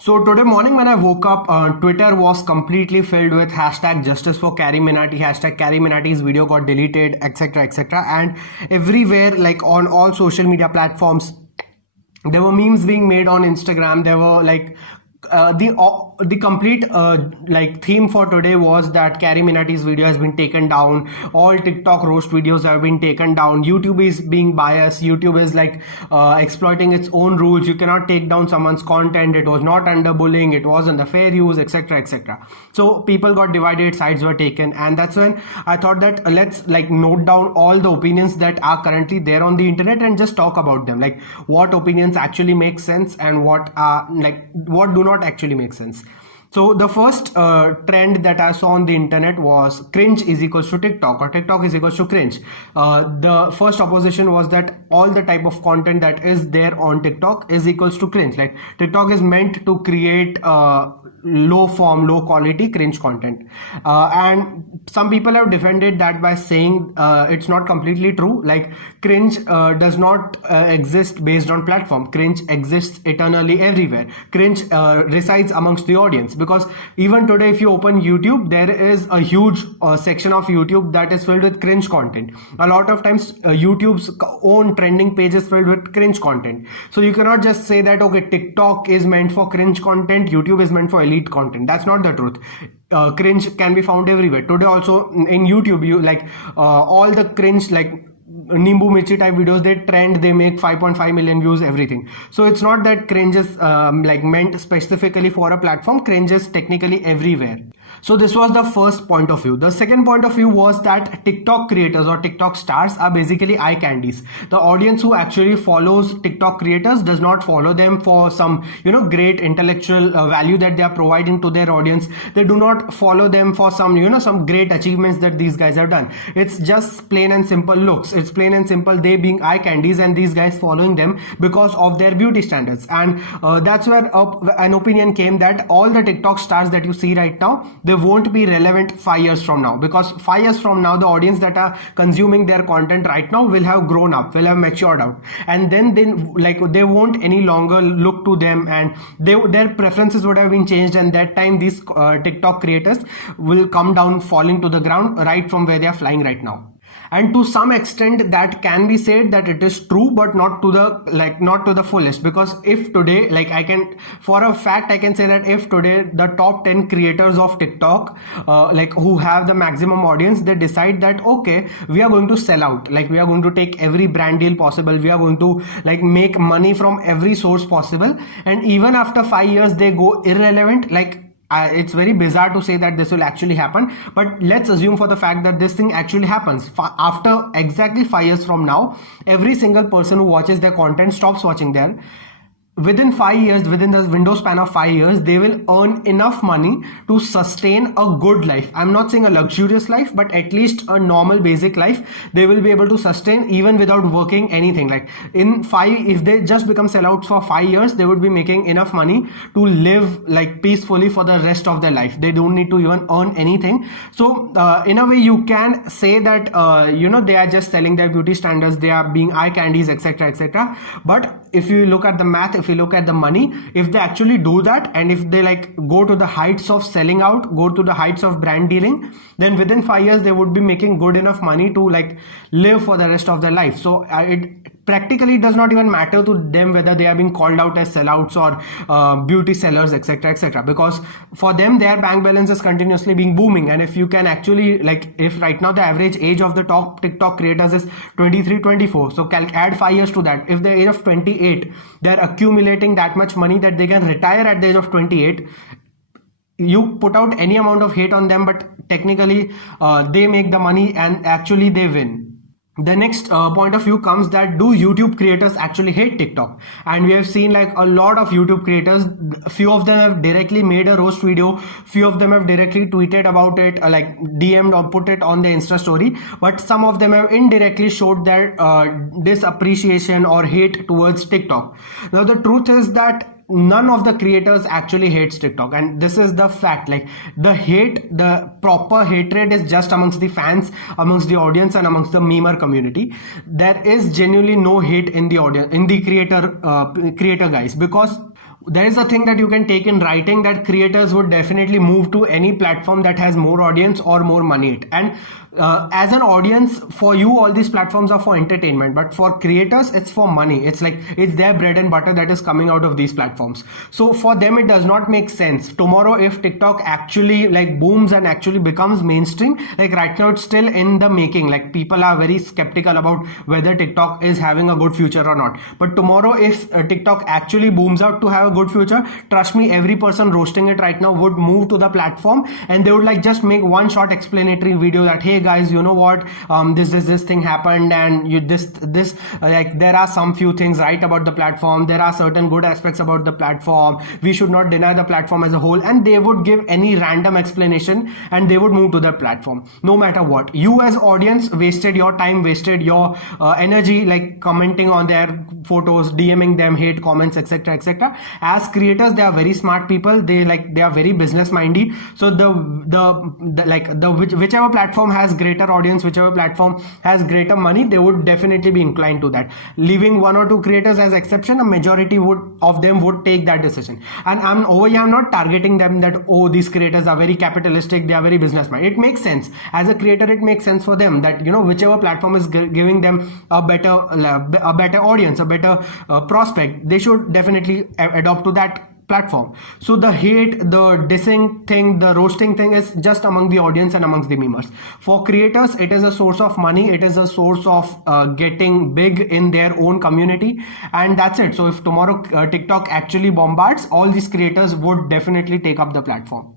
So today morning when I woke up, Twitter was completely filled with hashtag justice for Carrie Minati, hashtag Carrie Minati's video got deleted, etc., etc. And everywhere, like on all social media platforms, there were memes being made on Instagram. There were like the complete like theme for today was that Carrie Minati's video has been taken down. All TikTok roast videos have been taken down. YouTube is being biased. YouTube is like exploiting its own rules. You cannot take down someone's content. It was not under bullying. It was under fair use, etc., etc. So people got divided. Sides were taken, and that's when I thought that let's like note down all the opinions that are currently there on the internet and just talk about them. Like what opinions actually make sense and what do not actually make sense. So the first trend that I saw on the internet was cringe is equals to TikTok, or TikTok is equals to cringe. The first opposition was that all the type of content that is there on TikTok is equals to cringe. Like TikTok is meant to create low form, low quality cringe content. And some people have defended that by saying it's not completely true. Like cringe does not exist based on platform. Cringe exists eternally everywhere. Cringe resides amongst the audience, because even today if you open YouTube, there is a huge section of YouTube that is filled with cringe content. A lot of times YouTube's own trending page is filled with cringe content. So you cannot just say that okay, TikTok is meant for cringe content, YouTube is meant for elite content. That's not the truth. Cringe can be found everywhere. Today also in YouTube, you like all the cringe like Nimbu Michi type videos, they trend, they make 5.5 million views, everything. So it's not that cringe is like meant specifically for a platform. Cringe is technically everywhere. So this was the first point of view. The second point of view was that TikTok creators or TikTok stars are basically eye candies. The audience who actually follows TikTok creators does not follow them for some, great intellectual value that they are providing to their audience. They do not follow them for some, some great achievements that these guys have done. It's just plain and simple looks. It's plain and simple they being eye candies and these guys following them because of their beauty standards. And that's where an opinion came that all the TikTok stars that you see right now, they won't be relevant 5 years from now, because 5 years from now the audience that are consuming their content right now will have grown up, will have matured out, and then they won't any longer look to them, and their preferences would have been changed, and that time these TikTok creators will come down falling to the ground right from where they are flying right now. And to some extent that can be said that it is true, but not to the fullest, because if today, like I can for a fact I can say that if today the top 10 creators of TikTok like who have the maximum audience, they decide that okay, we are going to sell out, like we are going to take every brand deal possible, we are going to like make money from every source possible, and even after 5 years they go irrelevant, like it's very bizarre to say that this will actually happen, but let's assume for the fact that this thing actually happens. After exactly 5 years from now, every single person who watches their content stops watching there. Within 5 years, within the window span of 5 years, they will earn enough money to sustain a good life. I'm not saying a luxurious life, but at least a normal basic life they will be able to sustain even without working anything. Like if they just become sellouts for 5 years, they would be making enough money to live like peacefully for the rest of their life. They don't need to even earn anything. So in a way you can say that they are just selling their beauty standards, they are being eye candies, etc., etc. But if you look at the math, if you look at the money, if they actually do that, and if they like go to the heights of selling out, go to the heights of brand dealing, then within 5 years they would be making good enough money to like live for the rest of their life. So it practically does not even matter to them whether they are being called out as sellouts or beauty sellers, etc., etc., because for them their bank balance is continuously being booming. And if you can actually like, if right now the average age of the top TikTok creators is 23, 24, so add 5 years to that. If the age of 28, they're accumulating that much money that they can retire at the age of 28. You put out any amount of hate on them, but technically they make the money and actually they win. The next point of view comes that do YouTube creators actually hate TikTok? And we have seen like a lot of YouTube creators, few of them have directly made a roast video, few of them have directly tweeted about it, like DM'd or put it on the Insta story, but some of them have indirectly showed their disappreciation or hate towards TikTok. Now the truth is that none of the creators actually hates TikTok, and this is the fact. Like the proper hatred is just amongst the fans, amongst the audience, and amongst the memer community. There is genuinely no hate in the audience, in the creator guys, because there is a thing that you can take in writing, that creators would definitely move to any platform that has more audience or more money. And as an audience, for you all these platforms are for entertainment, but for creators it's for money. It's like it's their bread and butter that is coming out of these platforms. So for them it does not make sense. Tomorrow if TikTok actually like booms and actually becomes mainstream, like right now it's still in the making, like people are very skeptical about whether TikTok is having a good future or not. But tomorrow if TikTok actually booms out to have a good future, trust me, every person roasting it right now would move to the platform, and they would like just make one short explanatory video that, hey guys, you know what, this thing happened, and you this like there are some few things right about the platform, there are certain good aspects about the platform, we should not deny the platform as a whole, and they would give any random explanation and they would move to the platform no matter what. You as audience wasted your time, wasted your energy like commenting on their photos, DMing them hate comments, etc, etc. As creators, they are very smart people, they are very business minded. So whichever platform has greater audience, whichever platform has greater money, they would definitely be inclined to that. Leaving one or two creators as exception, a majority of them would take that decision. And I'm not targeting them that, oh, these creators are very capitalistic, they are very business minded. It makes sense. As a creator, it makes sense for them that, you know, whichever platform is giving them a better audience, a better prospect, they should definitely adopt to that platform. So the hate, the dissing thing, the roasting thing is just among the audience and amongst the memers. For creators, it is a source of money, it is a source of getting big in their own community, and that's it. So if tomorrow TikTok actually bombards, all these creators would definitely take up the platform.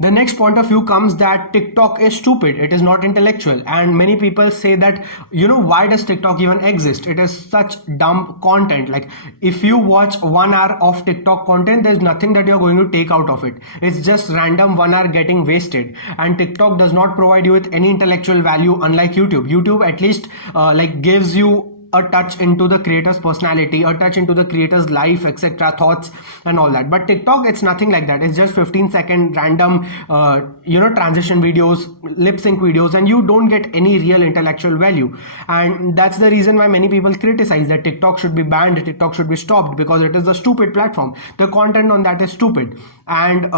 The next point of view comes that TikTok is stupid, it is not intellectual, and many people say that, you know, why does TikTok even exist? It is such dumb content. Like if you watch 1 hour of TikTok content, there's nothing that you're going to take out of it. It's just random 1 hour getting wasted, and TikTok does not provide you with any intellectual value, unlike YouTube. YouTube at least like gives you a touch into the creator's personality, a touch into the creator's life, etc, thoughts and all that. But TikTok, it's nothing like that. It's just 15-second random transition videos, lip sync videos, and you don't get any real intellectual value. And that's the reason why many people criticize that TikTok should be banned, TikTok should be stopped, because it is a stupid platform. The content on that is stupid. And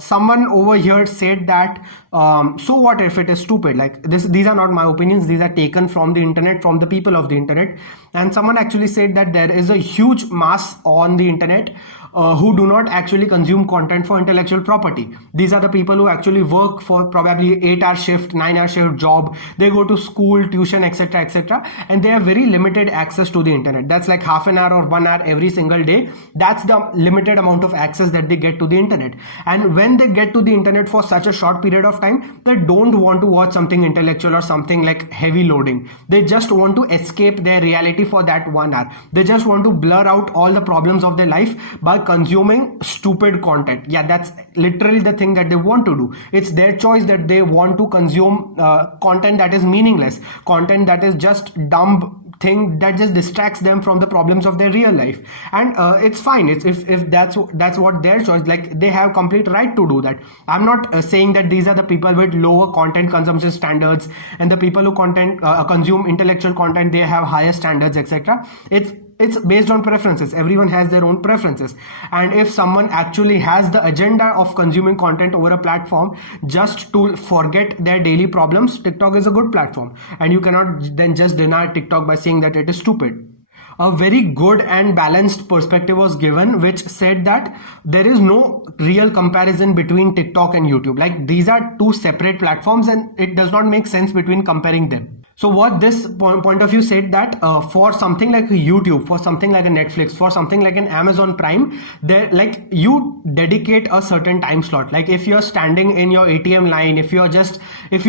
someone over here said that so what if it is stupid? Like these are not my opinions, these are taken from the internet, from the people of the internet. And someone actually said that there is a huge mass on the internet who do not actually consume content for intellectual property. These are the people who actually work for probably 8-hour shift, 9-hour shift job. They go to school, tuition, etc, etc, and they have very limited access to the internet. That's like half an hour or 1 hour every single day. That's the limited amount of access that they get to the internet. And when they get to the internet for such a short period of time, they don't want to watch something intellectual or something like heavy loading. They just want to escape their reality for that 1 hour. They just want to blur out all the problems of their life by consuming stupid content. Yeah, that's literally the thing that they want to do. It's their choice that they want to consume content that is meaningless, content that is just dumb thing that just distracts them from the problems of their real life. And it's fine. It's if that's what their choice, like they have complete right to do that. I'm not saying that these are the people with lower content consumption standards and the people who consume intellectual content, they have higher standards, etc. It's based on preferences. Everyone has their own preferences. And if someone actually has the agenda of consuming content over a platform just to forget their daily problems, TikTok is a good platform. And you cannot then just deny TikTok by saying that it is stupid. A very good and balanced perspective was given, which said that there is no real comparison between TikTok and YouTube. Like these are two separate platforms and it does not make sense between comparing them. So what this point of view said that for something like YouTube, for something like a Netflix, for something like an Amazon Prime, there like you dedicate a certain time slot. Like if you're standing in your ATM line, if you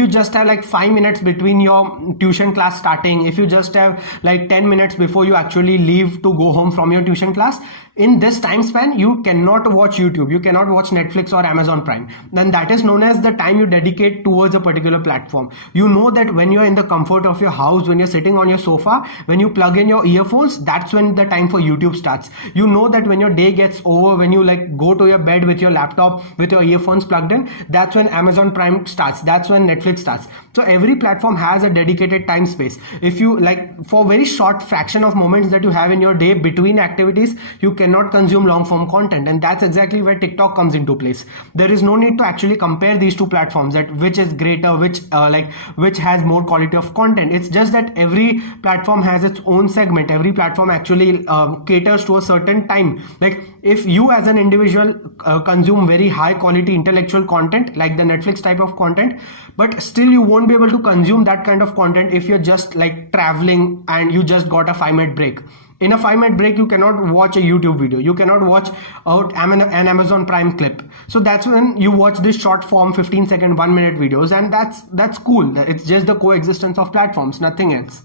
just have like 5 minutes between your tuition class starting, if you just have like 10 minutes before you actually leave to go home from your tuition class, in this time span you cannot watch YouTube, you cannot watch Netflix or Amazon Prime. Then that is known as the time you dedicate towards a particular platform. You know that when you're in the comfort of your house, when you're sitting on your sofa, when you plug in your earphones, that's when the time for YouTube starts. You know that when your day gets over, when you like go to your bed with your laptop with your earphones plugged in, that's when Amazon Prime starts, that's when Netflix starts. So every platform has a dedicated time space. If you like, for very short fraction of moments that you have in your day between activities, you cannot consume long form content, and that's exactly where TikTok comes into place. There is no need to actually compare these two platforms, that which is greater, which has more quality of content. It's just that every platform has its own segment. Every platform actually caters to a certain time. Like if you as an individual consume very high quality intellectual content like the Netflix type of content, but still you won't be able to consume that kind of content if you're just like traveling and you just got a 5-minute break. In a 5-minute break, you cannot watch a YouTube video. You cannot watch an Amazon Prime clip. So that's when you watch this short form 15-second, 1-minute videos, and that's cool. It's just the coexistence of platforms, nothing else.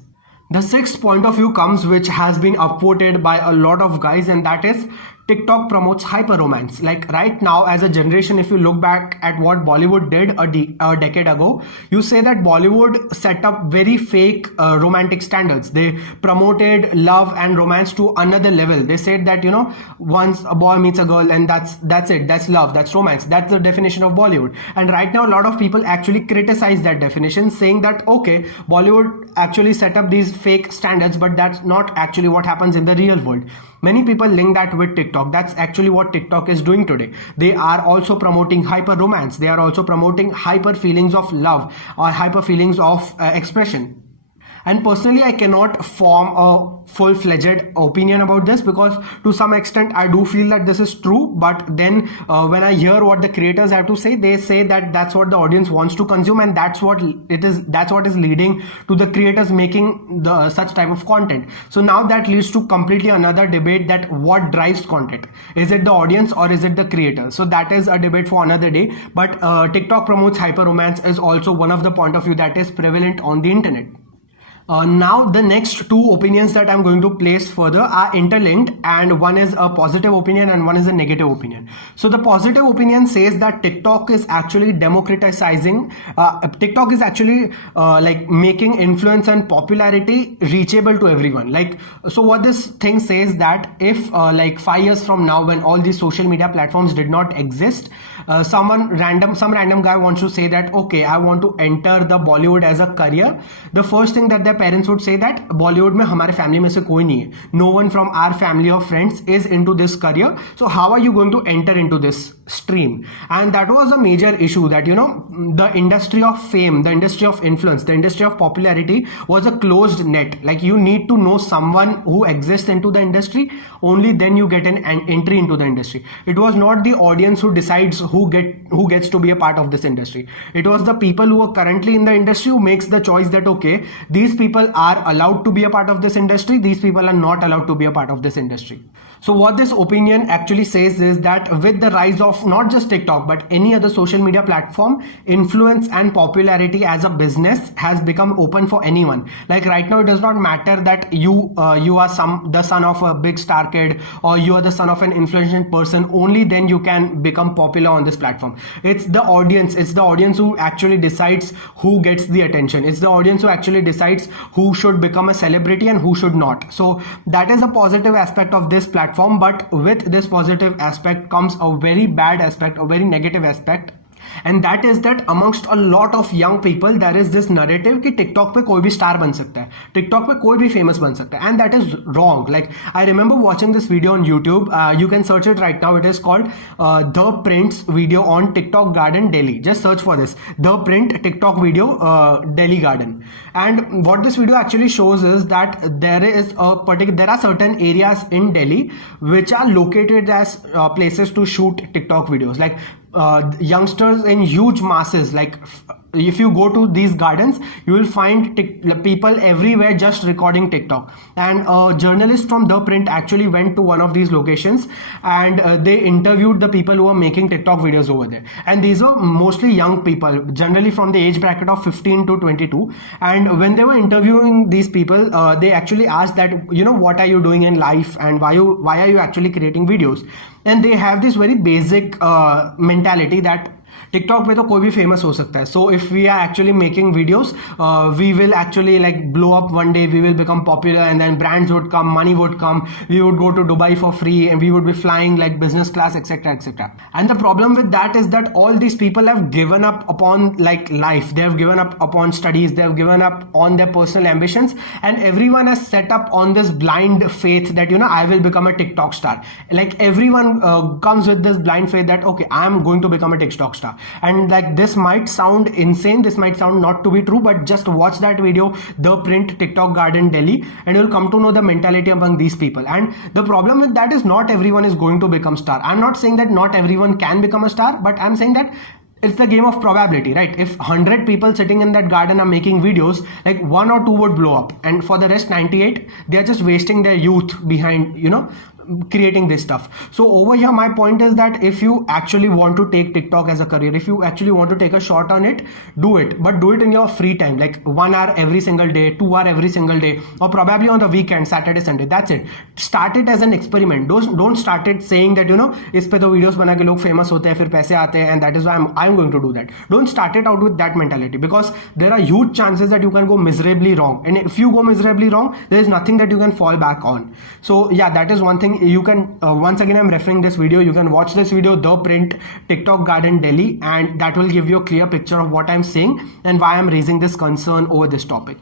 The sixth point of view comes, which has been upvoted by a lot of guys, and that is TikTok promotes hyper romance. Like right now, as a generation, if you look back at what Bollywood did a decade ago, you say that Bollywood set up very fake romantic standards. They promoted love and romance to another level. They said that, you know, once a boy meets a girl and that's it, that's love, that's romance, that's the definition of Bollywood. And right now, a lot of people actually criticize that definition, saying that, okay, Bollywood actually set up these fake standards, but that's not actually what happens in the real world. Many people link that with TikTok. That's actually what TikTok is doing today. They are also promoting hyper romance. They are also promoting hyper feelings of love or hyper feelings of expression. And personally, I cannot form a full-fledged opinion about this, because to some extent I do feel that this is true. But then when I hear what the creators have to say, they say that that's what the audience wants to consume, and that's what is leading to the creators making the such type of content. So now that leads to completely another debate, that what drives content. Is it the audience or is it the creator? So that is a debate for another day. But TikTok promotes hyper romance is also one of the point of view that is prevalent on the internet. Now the next two opinions that I'm going to place further are interlinked, and one is a positive opinion and one is a negative opinion. So the positive opinion says that TikTok is actually democratizing, TikTok is actually like making influence and popularity reachable to everyone. Like, so what this thing says that if like 5 years from now, when all these social media platforms did not exist, some random guy wants to say that, okay, I want to enter the Bollywood as a career. The first thing that their parents would say that Bollywood में हमारे family में से कोई नहीं है. No one from our family or friends is into this career. So how are you going to enter into this stream? And that was a major issue, that, you know, the industry of fame, the industry of influence, the industry of popularity was a closed net. Like you need to know someone who exists into the industry, only then you get an entry into the industry. It was not the audience who decides who gets to be a part of this industry. It was the people who are currently in the industry who makes the choice that, okay, these people are allowed to be a part of this industry, these people are not allowed to be a part of this industry. So what this opinion actually says is that with the rise of not just TikTok but any other social media platform, influence and popularity as a business has become open for anyone. Like right now, it does not matter that you are the son of a big star kid, or you are the son of an influential person. Only then you can become popular on this platform. It's the audience who actually decides who gets the attention. It's the audience who actually decides who should become a celebrity and who should not. So that is a positive aspect of this platform. But with this positive aspect comes a very bad aspect, a very negative aspect. And that is that amongst a lot of young people there is this narrative कि TikTok पे कोई भी star बन सकता है, TikTok पे कोई भी famous बन सकता है, and that is wrong. Like I remember watching this video on YouTube. You can search it right now. It is called The Print's video on TikTok Garden Delhi. Just search for this, The Print TikTok video Delhi Garden. And what this video actually shows is that there are certain areas in Delhi which are located as places to shoot TikTok videos. Like youngsters in huge masses. Like if you go to these gardens, you will find people everywhere just recording TikTok. And a journalist from The Print actually went to one of these locations, and they interviewed the people who are making TikTok videos over there. And these are mostly young people, generally from the age bracket of 15 to 22. And when they were interviewing these people, they actually asked that, you know, what are you doing in life, and why are you actually creating videos? And they have this very basic mentality that TikTok पे तो कोई भी famous हो सकता है. So if we are actually making videos, we will actually like blow up one day, we will become popular, and then brands would come, money would come, we would go to Dubai for free, and we would be flying like business class, etc, etc. And the problem with that is that all these people have given up upon like life, they have given up upon studies, they have given up on their personal ambitions, and everyone has set up on this blind faith that, you know, I will become a TikTok star. Like everyone comes with this blind faith that okay, I am going to become a TikTok star. And like this might sound insane, this might sound not to be true, but just watch that video, The Print TikTok Garden Delhi, and you'll come to know the mentality among these people. And the problem with that is not everyone is going to become star. I'm not saying that not everyone can become a star, but I'm saying that it's the game of probability, right? If 100 people sitting in that garden are making videos, like 1 or 2 would blow up, and for the rest 98, they are just wasting their youth behind, you know, creating this stuff. So over here my point is that if you actually want to take TikTok as a career, if you actually want to take a shot on it, do it, but do it in your free time, like 1 hour every single day, 2 hour every single day, or probably on the weekend, Saturday, Sunday. That's it. Start it as an experiment. Don't start it saying that, you know, इस पे तो videos बना के लोग famous होते हैं, फिर पैसे आते हैं, and that is why I'm going to do that. Don't start it out with that mentality, because there are huge chances that you can go miserably wrong, and if you go miserably wrong, there is nothing that you can fall back on. So yeah, that is one thing. You can once again, I'm referring this video, you can watch this video, The Print TikTok Garden Delhi, and that will give you a clear picture of what I'm saying and why I'm raising this concern over this topic.